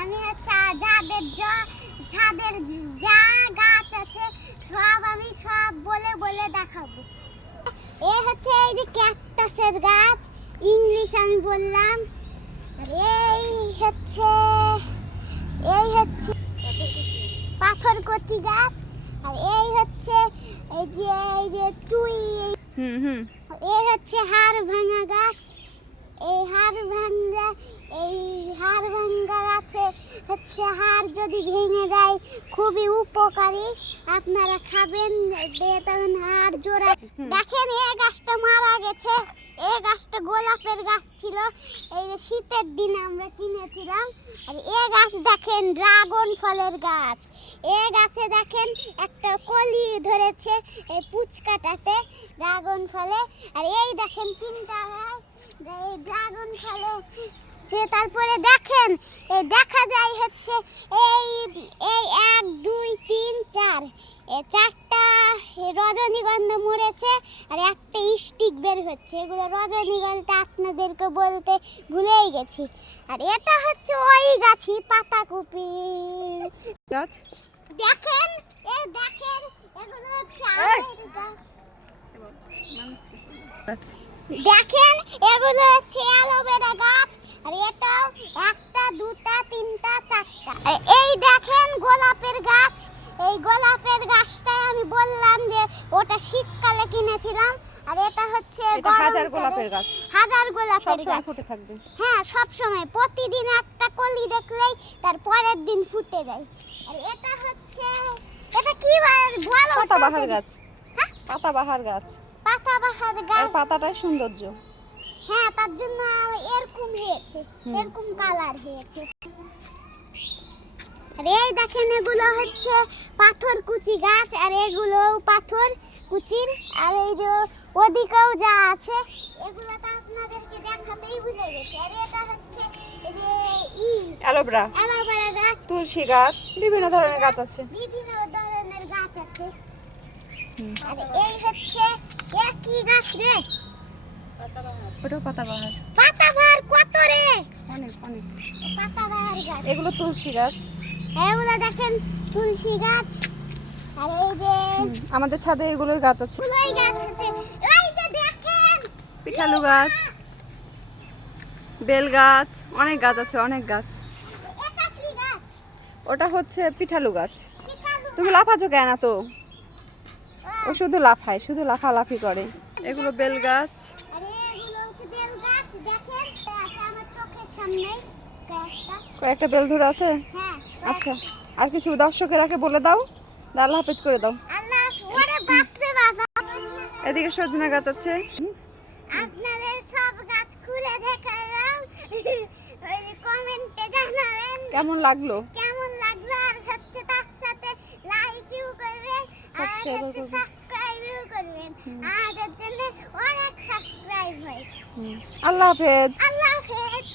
আমি হচ্ছে যাদের যা গাছ আছে সব বলে বলে দেখাবো। এ হচ্ছে এই যে ক্যাকটাসের গাছ, ইংলিশ আমি বললাম। আর এই হচ্ছে পাথরকুচি গাছ। আর এই হচ্ছে এই যে টুই। এই হচ্ছে হাড় ভাঙা গাছ। এই হাড় ভাঙা গাছে হচ্ছে হাড় যদি ভেঙে যায় খুবই উপকারী, আপনারা খাবেন, তখন হাড় জোড়া। দেখেন এই গাছটা মারা গেছে। এই গাছটা গোলাপের গাছ ছিল, এই যে শীতের দিনে আমরা কিনেছিলাম। আর এই গাছ দেখেন ড্রাগন ফলের গাছ। এই গাছে দেখেন একটা কলি ধরেছে এই পুচকাটাতে ড্রাগন ফলে। আর এই দেখেন তিনটা এই ড্রাগন ফলে যে তারপরে দেখেন দেখা যায় হচ্ছে এই 1 2 3 4 এই 4টা রজনীগন্ধা মরেছে আর একটা স্টিক বের হচ্ছে। এগুলো রজনীগন্ধা আপনাদেরকে বলতে ভুলেই গেছি। আর এটা হচ্ছে ওই গাছই পাতাকপি গাছ। দেখেন এগুলো হচ্ছে আমের গাছ। দেখেন এগুলো হচ্ছে অ্যালোভেরা গাছ। আর এটাও 1 2 3 4টা। এই দেখেন গোলাপের গাছ। এই গোলাপের গাছটা আমি বললাম যে ওটা শীতকালে কিনেছিলাম। আর এটা হচ্ছে হাজার গোলাপের গাছ। হাজার গোলাপের গাছ ফুটে থাকবে। হ্যাঁ, সব সময় প্রতিদিন একটা কলি দেখলেই তার পরের দিন ফুটে যায়। আর এটা হচ্ছে এটা কি বলো? পাতাবাহার গাছ। হ্যাঁ, পাতাবাহার গাছ। পাতাবাহার আর গাছ। পাতাটাই সৌন্দর্য। হ্যাঁ, তার জন্য এরকম হয়েছে, এরকম কালার হয়েছে। আর এই দেখেন এগুলো হচ্ছে পাথরকুচি গাছ। আর এগুলো পাথর কুচির। আর এই যে ওদিকেও যা আছে এগুলো তো আপনাদেরকে দেখাতেই ভুলে গেছি। আর এটা হচ্ছে এই যে অ্যালোভেরা গাছ, তুলসী গাছ, বিভিন্ন ধরনের গাছ আছে। বিভিন্ন ধরনের গাছ আছে। আর এই হচ্ছে কি গাছ রে? ওটাও পাতাবাহার। পাতাবাহার কত রে? অনেক। পাতাবাহার গাছ। এগুলো তুলসী গাছ। এগুলো দেখেন তুলসী গাছ। আর এই যে আমাদের ছাদে এগুলোই গাছ আছে। ফুলই গাছ আছে। এই যে দেখেন পিঠালু গাছ, বেল গাছ, অনেক গাছ আছে, অনেক গাছ। এটা কি গাছ? ওটা হচ্ছে পিঠালু গাছ। পিঠালু তুমি লাফাচ্ছ কেন তো? ও শুধু লাফায়, শুধু লাফালাফি করে। এগুলো বেল গাছ। আরে এগুলো হচ্ছে বেল গাছ। দেখেন আছে আমার চোখের সামনে গাছটা। কয়েকটা বেল ধরে আছে। হ্যাঁ। আচ্ছা, আর কিছু দর্শকেরাকে বলে দাও, আল্লাহ হাফেজ করে দাও। আল্লাহ, ওরে বাপ রে বাবা। এদিকে সজনা গাছ আছে। আপনাদের সব গাছ খুলে দেখালাম। ওই কমেন্টে জানাবেন কেমন লাগলো। আর হচ্ছে তার সাথে লাইকও করবেন আর হচ্ছে সাবস্ক্রাইবও করবেন। আমাদের জন্য অনেক সাবস্ক্রাইব হয়। আল্লাহ হাফেজ। আল্লাহ হাফেজ।